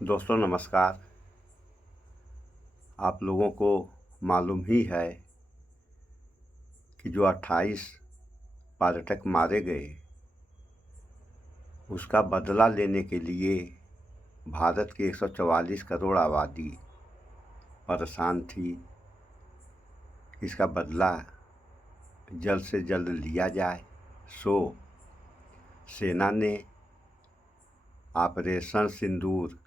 दोस्तों नमस्कार। आप लोगों को मालूम ही है कि जो 28 पर्यटक मारे गए, उसका बदला लेने के लिए भारत की 144 करोड़ आबादी परेशान थी। इसका बदला जल्द से जल्द लिया जाए। सो सेना ने ऑपरेशन सिंदूर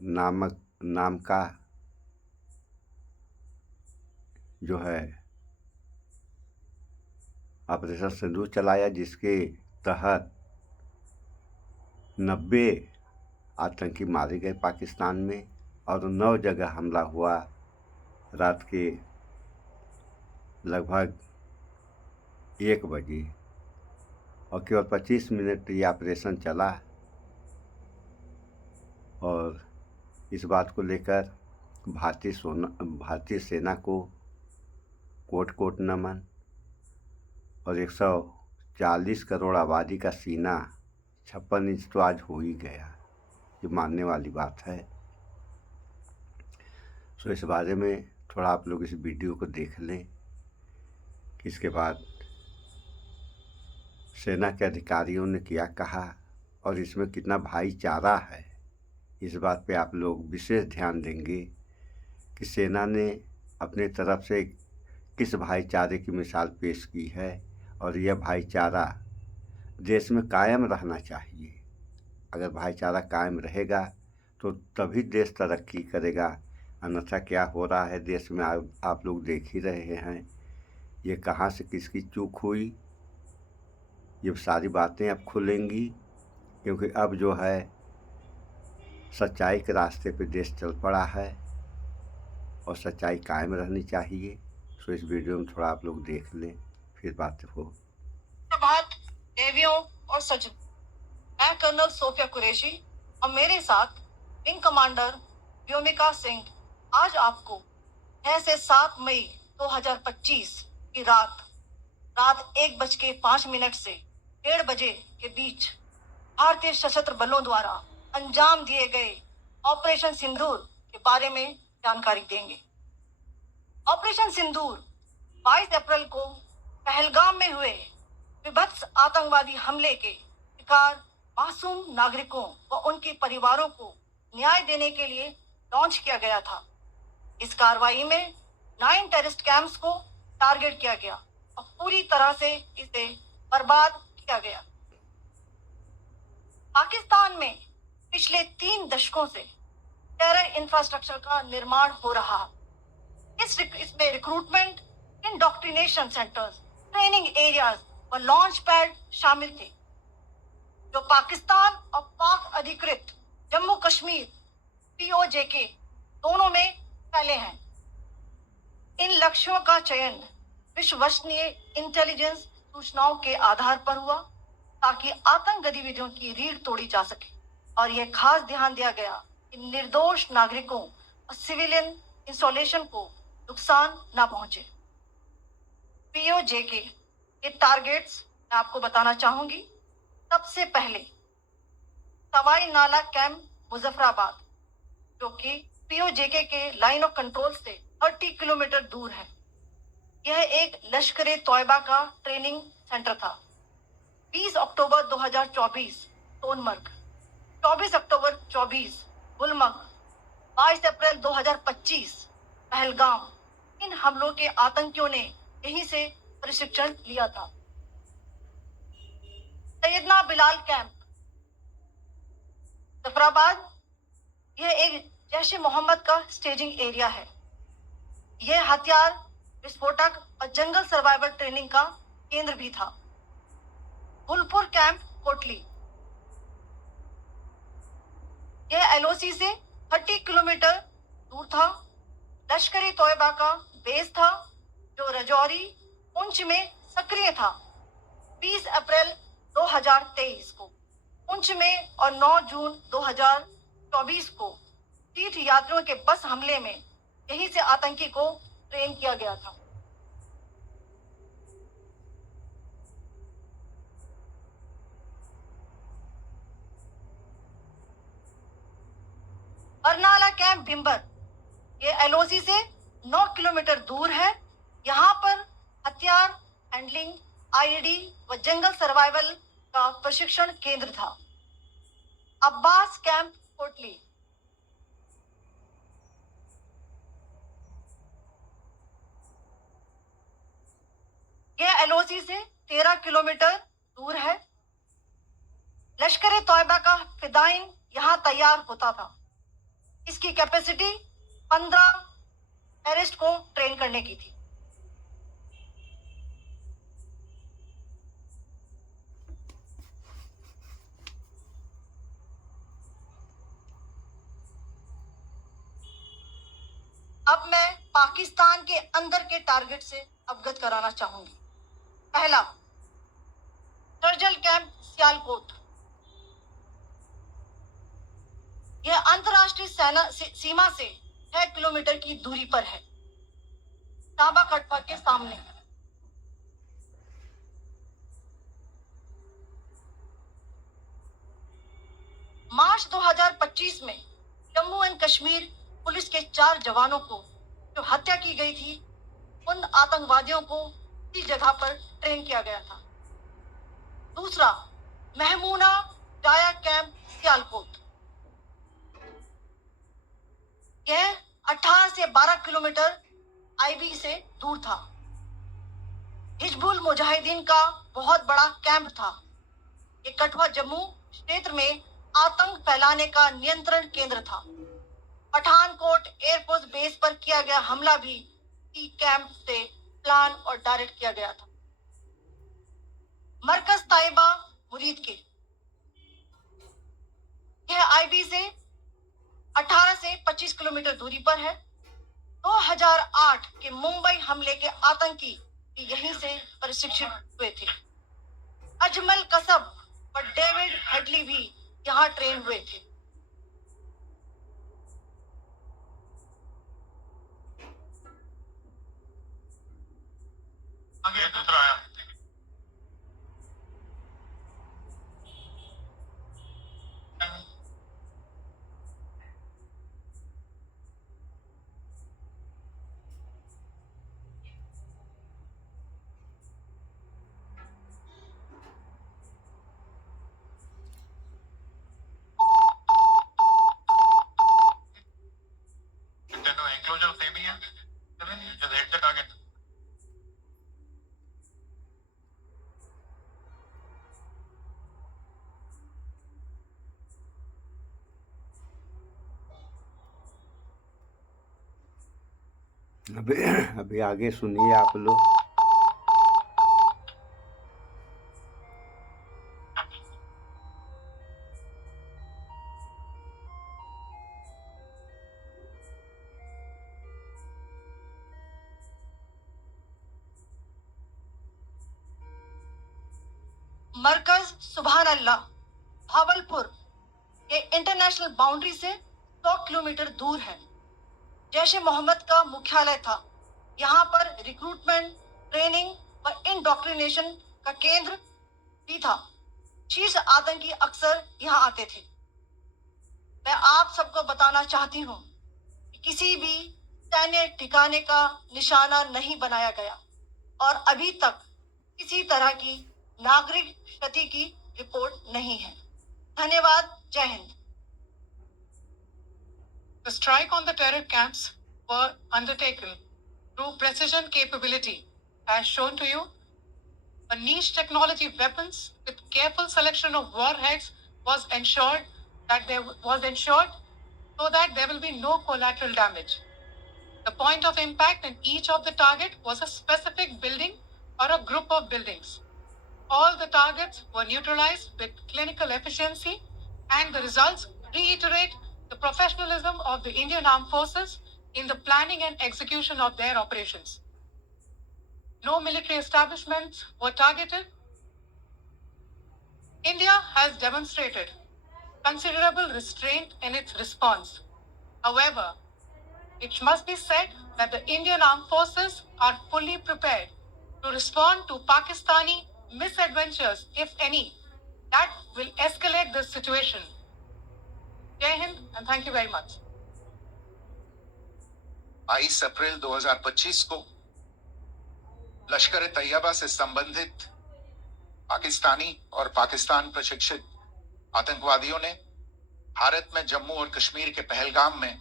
नाम का जो है ऑपरेशन सिंदूर चलाया, जिसके तहत 90 आतंकी मारे गए पाकिस्तान में और 9 जगह हमला हुआ। रात के लगभग 1 बजे और केवल 25 मिनट ये ऑपरेशन चला। और इस बात को लेकर भारतीय सेना को कोट कोट नमन। और 140 करोड़ आबादी का सीना 56 इंच तो आज हो ही गया, ये मानने वाली बात है। सो इस बारे में थोड़ा आप लोग इस वीडियो को देख लें कि इसके बाद सेना के अधिकारियों ने क्या कहा और इसमें कितना भाईचारा है। इस बात पे आप लोग विशेष ध्यान देंगे कि सेना ने अपने तरफ से किस भाईचारे की मिसाल पेश की है और यह भाईचारा देश में कायम रहना चाहिए। अगर भाईचारा कायम रहेगा तो तभी देश तरक्की करेगा, अन्यथा क्या हो रहा है देश में आप लोग देख ही रहे हैं। ये कहाँ से किसकी चूक हुई, ये सारी बातें अब खुलेंगी, क्योंकि अब जो है सच्चाई के रास्ते पे देश चल पड़ा है और सच्चाई कायम रहनी चाहिए। सो इस वीडियो में थोड़ा आप लोग देख लें, फिर बात हो। प्रभात देवियों और सज्जन, मैं कर्नल सोफिया कुरैशी और मेरे साथ विंग कमांडर व्योमिका सिंह आज आपको 6 से 7 मई 2025 की रात 1:05 से 1:30 बजे के बीच भारतीय सशस्त्र बलों द्वारा अंजाम दिए गए ऑपरेशन सिंदूर के बारे में जानकारी देंगे। ऑपरेशन सिंदूर 22 अप्रैल को पहलगाम में हुए विभत्स आतंकवादी हमले के शिकार मासूम नागरिकों व उनके परिवारों को न्याय देने के लिए लॉन्च किया गया था। इस कार्रवाई में 9 टेररिस्ट कैंप्स को टारगेट किया गया और पूरी तरह से इसे बर्बाद किया गया। पाकिस्तान में पिछले 3 दशकों से टेरर इंफ्रास्ट्रक्चर का निर्माण हो रहा है। इसमें recruitment, indoctrination centres, training areas व लॉन्च पैड शामिल थे, जो पाकिस्तान और पाक अधिकृत जम्मू कश्मीर पीओजेके दोनों में फैले हैं। इन लक्ष्यों का चयन विश्वसनीय इंटेलिजेंस सूचनाओं के आधार पर हुआ, ताकि आतंक गतिविधियों की रीढ़ तोड़ी जा सके और यह खास ध्यान दिया गया कि निर्दोष नागरिकों और सिविलियन इंस्टॉलेशन को नुकसान न पहुंचे। पीओजेके के टारगेट्स मैं आपको बताना चाहूंगी। सबसे पहले सवाई नाला कैंप मुजफ्फराबाद, जो कि पीओजेके के लाइन ऑफ कंट्रोल से 30 किलोमीटर दूर है। यह एक लश्कर तोयबा का ट्रेनिंग सेंटर था। 20 अक्टूबर 2024 सोनमर्ग, 24 अक्टूबर 24 गुलमर्ग, 22 अप्रैल 2025 पहलगाम, इन हमलों के आतंकियों ने यहीं से प्रशिक्षण लिया था। सैयदना बिलाल कैंप जफराबाद, यह एक जैश मोहम्मद का स्टेजिंग एरिया है। यह हथियार विस्फोटक और जंगल सर्वाइवल ट्रेनिंग का केंद्र भी था। गुलपुर कैंप कोटली, यह एलओसी से 30 किलोमीटर दूर था। लश्कर तोयबा का बेस था, जो रजौरी पुंछ में सक्रिय था। 20 अप्रैल 2023 को पुंछ में और 9 जून 2024 को तीर्थ यात्रियों के बस हमले में यहीं से आतंकी को ट्रेन किया गया था। बरनाला कैंप भिम्बर, ये एलओसी से 9 किलोमीटर दूर है। यहाँ पर हथियार हैंडलिंग, आईईडी व जंगल सर्वाइवल का प्रशिक्षण केंद्र था। अब्बास कैंप कोटली, यह एलओसी से 13 किलोमीटर दूर है। लश्कर तौयबा का फिदाइन यहाँ तैयार होता था। इसकी कैपेसिटी 15 टेररिस्ट को ट्रेन करने की थी। अब मैं पाकिस्तान के अंदर के टारगेट से अवगत कराना चाहूंगी। पहला, सर्जल कैंप सियालकोट, यह अंतरराष्ट्रीय सीमा से 6 किलोमीटर की दूरी पर है, ताबा कटवा के सामने। मार्च 2025 में जम्मू एंड कश्मीर पुलिस के 4 जवानों को जो हत्या की गई थी, उन आतंकवादियों को इस जगह पर ट्रेन किया गया था। दूसरा, महमूना डाया कैंप सियालकोट, यह 18 से 12 किलोमीटर आईबी से दूर था। हिजबुल मुजाहिदीन का बहुत बड़ा कैंप था। ये कठुआ जम्मू क्षेत्र में आतंक फैलाने का नियंत्रण केंद्र था। पठानकोट एयरफोर्स बेस पर किया गया हमला भी इसी कैंप से प्लान और डायरेक्ट किया गया था। मरकज ताइबा मुरीद के, यह आईबी से 18 से 25 किलोमीटर दूरी पर है। 2008 के मुंबई हमले के आतंकी भी यहीं से प्रशिक्षित हुए थे। अजमल कसब और डेविड हेडली भी यहाँ ट्रेन हुए थे। आगे दूसरा आया। Enclosure same ही है। Just hit the target. अभी आगे सुनिए आप लोग। मरकज सुभान अल्लाह भावलपुर, ये इंटरनेशनल बाउंड्री से 100 किलोमीटर दूर है। जैश ए मोहम्मद का मुख्यालय था। यहाँ पर रिक्रूटमेंट, ट्रेनिंग व इंडोक्ट्रिनेशन का केंद्र भी था। शीर्ष आतंकी अक्सर यहाँ आते थे। मैं आप सबको बताना चाहती हूँ कि किसी भी सैन्य ठिकाने का निशाना नहीं बनाया गया और अभी तक किसी तरह की नागरिक क्षति की रिपोर्ट नहीं है। धन्यवाद। जय Hind. The strike on the terror camps were undertaken through precision capability, as shown to you. A niche technology weapons with careful selection of warheads was ensured so that there will be no collateral damage. The point of impact in each of the target was a specific building or a group of buildings. All the targets were neutralized with clinical efficiency, and the results reiterate the professionalism of the Indian Armed Forces in the planning and execution of their operations. No military establishments were targeted. India has demonstrated considerable restraint in its response. However, it must be said that the Indian Armed Forces are fully prepared to respond to Pakistani misadventures, if any, that will escalate the situation. Jai Hind, and thank you very much. 22 अप्रैल 2025 को लश्कर तैयबा से संबंधित पाकिस्तानी और पाकिस्तान प्रशिक्षित आतंकवादियों ने भारत में जम्मू और कश्मीर के पहलगाम में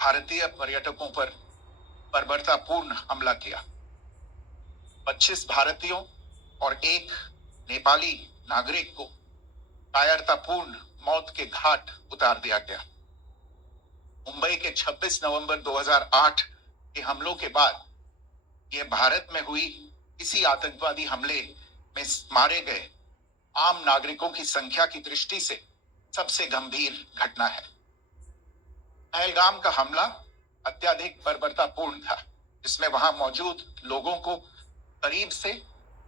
भारतीय पर्यटकों पर बर्बरतापूर्ण हमला किया। 25 भारतीयों और एक नेपाली नागरिक को कायरतापूर्ण मौत के घाट उतार दिया गया। मुंबई के 26 नवंबर 2008 के हमलों के बाद यह भारत में हुई किसी आतंकवादी हमले में मारे गए आम नागरिकों की संख्या की दृष्टि से सबसे गंभीर घटना है। पहलगाम का हमला अत्यधिक बर्बरतापूर्ण था, जिसमें वहां मौजूद लोगों को करीब से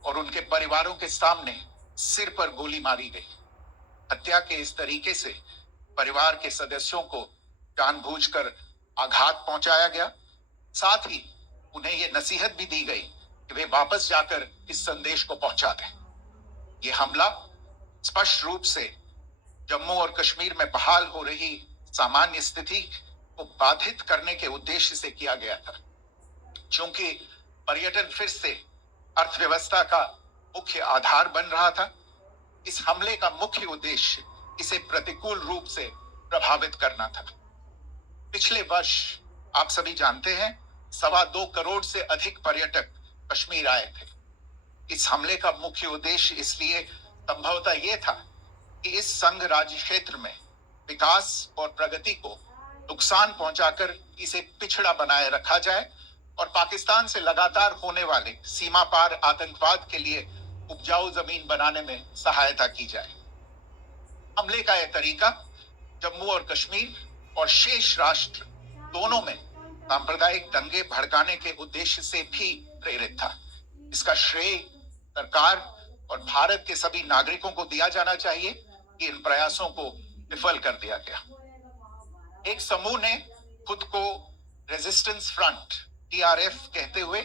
और उनके परिवारों के सामने सिर पर गोली मारी गई। हत्या के इस तरीके से परिवार के सदस्यों को जानबूझकर आघात पहुंचाया गया। साथ ही उन्हें यह नसीहत भी दी गई कि वे वापस जाकर इस संदेश को पहुंचा दें। यह हमला स्पष्ट रूप से जम्मू और कश्मीर में बहाल हो रही सामान्य स्थिति को बाधित करने के उद्देश्य से किया गया था। चूंकि पर्यटन फिर से अर्थव्यवस्था का मुख्य आधार बन रहा था, इस हमले का मुख्य उद्देश्य इसे प्रतिकूल रूप से प्रभावित करना था। पिछले वर्ष आप सभी जानते हैं 2.25 करोड़ से अधिक पर्यटक कश्मीर आए थे। इस हमले का मुख्य उद्देश्य इसलिए संभवतः यह था कि इस संघ राज्य क्षेत्र में विकास और प्रगति को नुकसान पहुंचाकर इसे पिछड़ा बनाए रखा जाए और पाकिस्तान से लगातार होने वाले सीमा पार आतंकवाद के लिए उपजाऊ जमीन बनाने में सहायता की जाए। हमले का यह तरीका जम्मू और कश्मीर और शेष राष्ट्र दोनों में सांप्रदायिक दंगे भड़काने के उद्देश्य से भी प्रेरित था। इसका श्रेय सरकार और भारत के सभी नागरिकों को दिया जाना चाहिए कि इन प्रयासों को विफल कर दिया गया। एक समूह ने खुद को रेजिस्टेंस फ्रंट TRF कहते हुए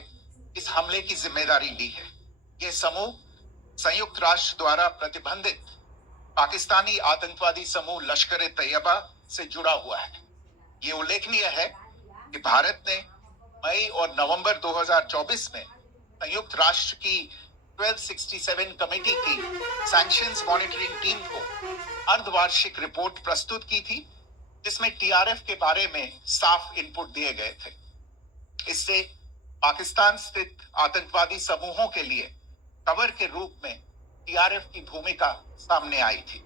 इस हमले की जिम्मेदारी ली है। यह समूह संयुक्त राष्ट्र द्वारा प्रतिबंधित पाकिस्तानी आतंकवादी समूह लश्कर तैयबा से जुड़ा हुआ है। ये उल्लेखनीय है कि भारत ने मई और नवंबर 2024 में संयुक्त राष्ट्र की 1267 कमेटी की सैंक्शंस मॉनिटरिंग टीम को अर्धवार्षिक रिपोर्ट प्रस्तुत की थी, जिसमें TRF के बारे में साफ इनपुट दिए गए थे। इससे पाकिस्तान स्थित आतंकवादी समूहों के लिए कवर के रूप में TRF की भूमिका सामने आई थी।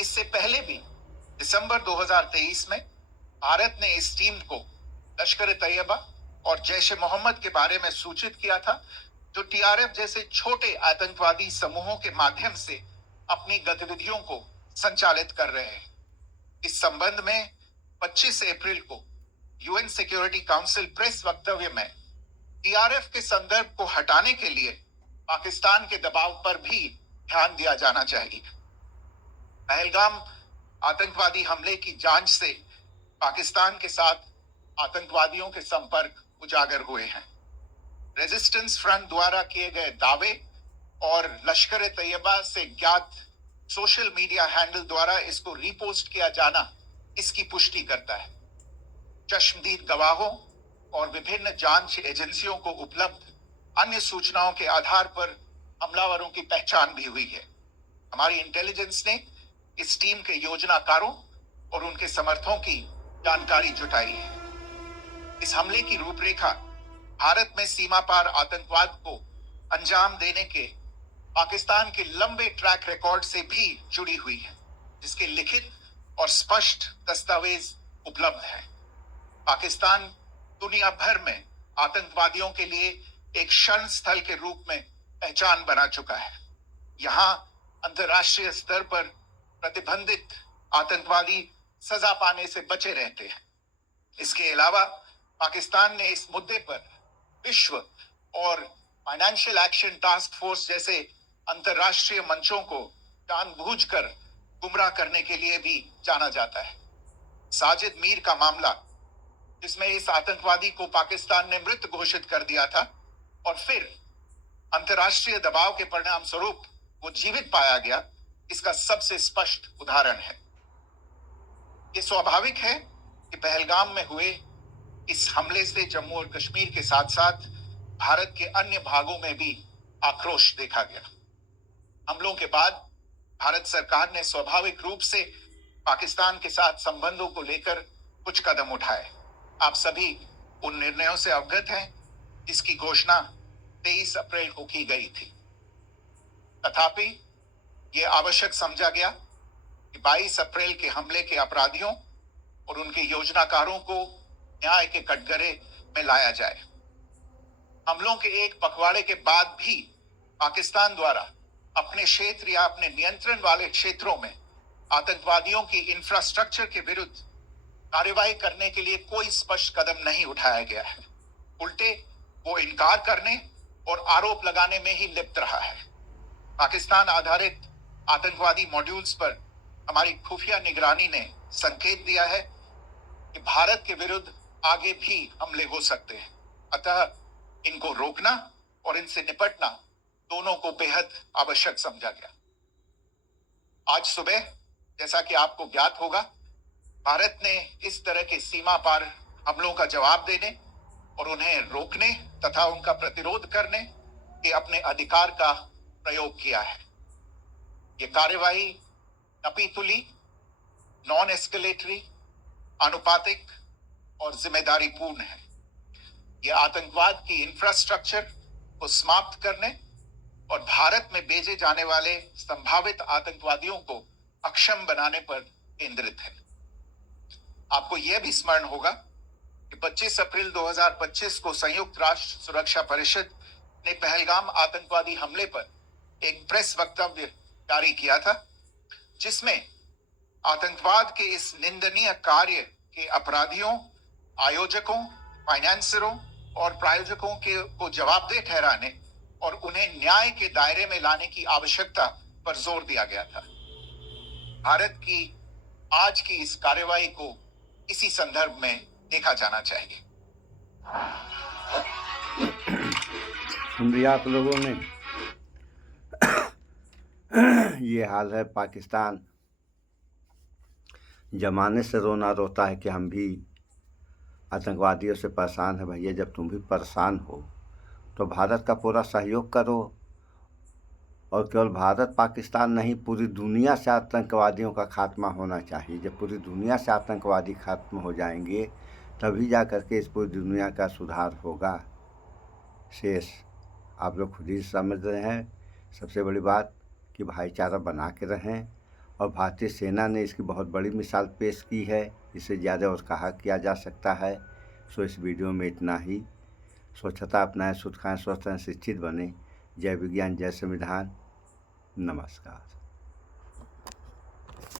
इससे पहले भी दिसंबर 2023 में भारत ने इस टीम को लश्कर तैयबा और जैश ए मोहम्मद के बारे में सूचित किया था, जो TRF जैसे छोटे आतंकवादी समूहों के माध्यम से अपनी गतिविधियों को संचालित कर रहे हैं। इस संबंध में 25 अप्रैल को UN सिक्योरिटी काउंसिल प्रेस वक्तव्य में TRF के संदर्भ को हटाने के लिए पाकिस्तान के दबाव पर भी ध्यान दिया जाना चाहिए। पहलगाम आतंकवादी हमले की जांच से पाकिस्तान के साथ आतंकवादियों के संपर्क उजागर हुए हैं। रेजिस्टेंस फ्रंट द्वारा किए गए दावे और लश्कर तैयबा से ज्ञात सोशल मीडिया हैंडल द्वारा इसको रीपोस्ट किया जाना इसकी पुष्टि करता है। चश्मदीद गवाहों और विभिन्न जांच एजेंसियों को उपलब्ध अन्य सूचनाओं के आधार पर हमलावरों की पहचान भी हुई है। हमारी इंटेलिजेंस ने इस टीम के योजनाकारों और उनके समर्थकों की जानकारी जुटाई है। इस हमले की रूपरेखा भारत में सीमा पार आतंकवाद को अंजाम देने के पाकिस्तान के लंबे ट्रैक रिकॉर्ड से भी जुड़ी हुई है, जिसके लिखित और स्पष्ट दस्तावेज उपलब्ध है। पाकिस्तान दुनिया भर में आतंकवादियों के लिए एक शरण स्थल के रूप में पहचान बना चुका है। यहाँ अंतर्राष्ट्रीय स्तर पर प्रतिबंधित आतंकवादी सजा पाने से बचे रहते हैं। इसके अलावा पाकिस्तान ने इस मुद्दे पर विश्व और फाइनेंशियल एक्शन टास्क फोर्स जैसे अंतर्राष्ट्रीय मंचों को जानबूझकर गुमराह करने के लिए भी जाना जाता है। साजिद मीर का मामला, जिसमें इस आतंकवादी को पाकिस्तान ने मृत घोषित कर दिया था और फिर अंतर्राष्ट्रीय दबाव के परिणाम स्वरूप वो जीवित पाया गया, इसका सबसे स्पष्ट उदाहरण है। ये स्वाभाविक है कि पहलगाम में हुए इस हमले से जम्मू और कश्मीर के साथ साथ भारत के अन्य भागों में भी आक्रोश देखा गया। हमलों के बाद भारत सरकार ने स्वाभाविक रूप से पाकिस्तान के साथ संबंधों को लेकर कुछ कदम उठाए। आप सभी उन निर्णयों से अवगत हैं जिसकी घोषणा 23 अप्रैल को की गई थी। तथापि ये आवश्यक समझा गया कि 22 अप्रैल के हमले के अपराधियों और उनके योजनाकारों को न्याय के कटघरे में लाया जाए। हमलों के एक पखवाड़े के बाद भी पाकिस्तान द्वारा अपने क्षेत्र या अपने नियंत्रण वाले क्षेत्रों में आतंकवादियों की इंफ्रास्ट्रक्चर के विरुद्ध कार्रवाई करने के लिए कोई स्पष्ट कदम नहीं उठाया गया है। उल्टे वो इनकार करने और आरोप लगाने में ही लिप्त रहा है। पाकिस्तान आधारित आतंकवादी मॉड्यूल्स पर हमारी खुफिया निगरानी ने संकेत दिया है कि भारत के विरुद्ध आगे भी हमले हो सकते हैं। अतः इनको रोकना और इनसे निपटना दोनों को बेहद आवश्यक समझा गया। आज सुबह, जैसा कि आपको ज्ञात होगा, भारत ने इस तरह के सीमा पार हमलों का जवाब देने और उन्हें रोकने तथा उनका प्रतिरोध करने के अपने अधिकार का प्रयोग किया है। ये कार्यवाही नपीतुली, नॉन एस्केलेटरी, अनुपातिक और जिम्मेदारीपूर्ण है। ये आतंकवाद की इंफ्रास्ट्रक्चर को समाप्त करने और भारत में भेजे जाने वाले संभावित आतंकवादियों को अक्षम बनाने पर केंद्रित है। आपको यह भी स्मरण होगा कि 25 अप्रैल 2025 को संयुक्त राष्ट्र सुरक्षा परिषद ने पहलगाम आतंकवादी हमले पर एक प्रेस वक्तव्य जारी किया था, जिसमें आतंकवाद के इस निंदनीय कार्य के अपराधियों, आयोजकों, फाइनेंसरों और प्रायोजकों को जवाबदेह ठहराने और उन्हें न्याय के दायरे में लाने की आवश्यकता पर जोर दिया गया था। भारत की आज की इस कार्यवाही को इसी संदर्भ में देखा जाना चाहिए। सुन लिया आप लोगों ने। ये हाल है पाकिस्तान। जमाने से रोना रोता है कि हम भी आतंकवादियों से परेशान है। भैया, जब तुम भी परेशान हो तो भारत का पूरा सहयोग करो, और केवल भारत पाकिस्तान नहीं, पूरी दुनिया से आतंकवादियों का खात्मा होना चाहिए। जब पूरी दुनिया से आतंकवादी खत्म हो जाएंगे तभी जा कर के इस पूरी दुनिया का सुधार होगा। शेष आप लोग खुद ही समझ रहे हैं। सबसे बड़ी बात कि भाईचारा बना के रहें, और भारतीय सेना ने इसकी बहुत बड़ी मिसाल पेश की है। इससे ज़्यादा और कहा किया जा सकता है। सो इस वीडियो में इतना ही। स्वच्छता अपनाएं, शुद्ध खाएं, स्वस्थ रहें, शिक्षित बने। जय विज्ञान, जय संविधान। नमस्कार।